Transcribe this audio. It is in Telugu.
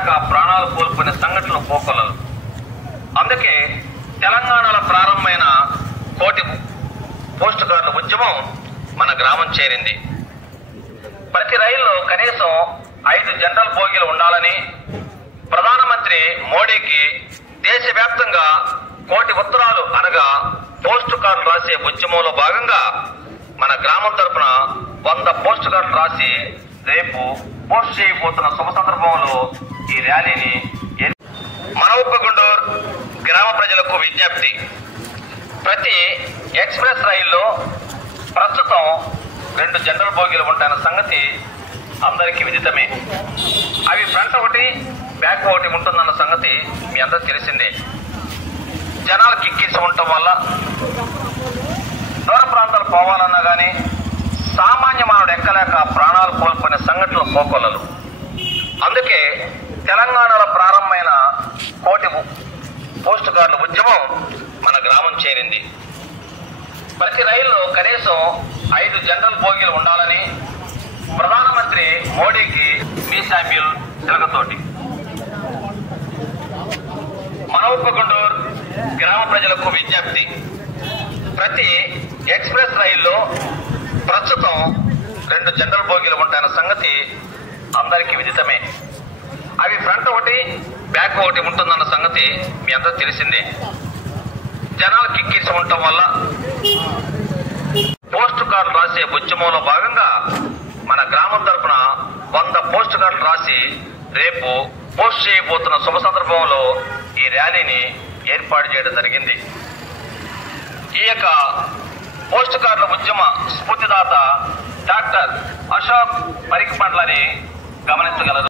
ఎక్కలేక ప్రాణాలు కోల్పోయిన సంఘటనలు పోకొలలు. అందుకే తెలంగాణలో ప్రారంభమైన కోటి పోస్ట్ కార్డుల ఉద్యమం మన గ్రామం చేరింది. ప్రతి రైల్లో కనీసం 5 జనరల్ బోగీలు ఉండాలని ప్రధానమంత్రి మోడీకి దేశవ్యాప్తంగా కోటి ఉత్తరాలు అనగా పోస్ట్ కార్డులు రాసే ఉద్యమంలో భాగంగా మన గ్రామం తరఫున 100 పోస్ట్ కార్డులు రాసి రేపు పోస్ట్ చేయబోతున్న శుభ సందర్భంలో ఈ ర్యాలీని మనవుప్పగుండూరు గ్రామ ప్రజలకు విజ్ఞప్తి. ప్రతి ఎక్స్ప్రెస్ రైల్లో ప్రస్తుతం 2 జనరల్ బోగీలు ఉంటాయన్న సంగతి అందరికీ విదితమే. అవి ఫ్రంట్ ఒకటి బ్యాక్ ఒకటి ఉంటుందన్న సంగతి మీ అందరూ తెలిసిందే. జనాలు కిక్కిసి ఉండటం వల్ల దూర ప్రాంతాలు పోవాలన్నా కానీ సామాన్య మానవుడు ఎక్కలేక ప్రాణాలు కోల్పోయిన సంఘటనలు పోకొలలు. అందుకే తెలంగాణలో ప్రారంభమైన కోటి పోస్ట్ కార్డుల ఉద్యమం మన గ్రామం చేరింది. ప్రతి రైల్లో కనీసం 5 జనరల్ బోగీలు ఉండాలని ప్రధానమంత్రి మోడీకి మీ శామ్యూల్ తిలకతోటి. మనవుప్పగుండూరు గ్రామ ప్రజలకు విజ్ఞప్తి. ప్రతి ఎక్స్ప్రెస్ రైల్లో ప్రస్తుతం 2 జనరల్ బోగీలు ఉంటాయన్న సంగతి అందరికీ విదితమే. అవి ఫ్రంట్ ఒకటి బ్యాక్ ఒకటి ఉంటుందన్న సంగతి మీ అందరూ తెలిసిందే. జనాలు కిక్కిసి ఉండటం వల్ల పోస్ట్ కార్డులు రాసే ఉద్యమంలో భాగంగా మన గ్రామం తరఫున 100 పోస్ట్ కార్డులు రాసి రేపు పోస్ట్ చేయబోతున్న శుభ సందర్భంలో ఈ ర్యాలీని ఏర్పాటు చేయడం జరిగింది. ఈ యొక్క పోస్ట్ కార్డుల ఉద్యమ స్ఫూర్తిదాత డాక్టర్ అశోక్ పరికిపండ్లని గమనించగలరు.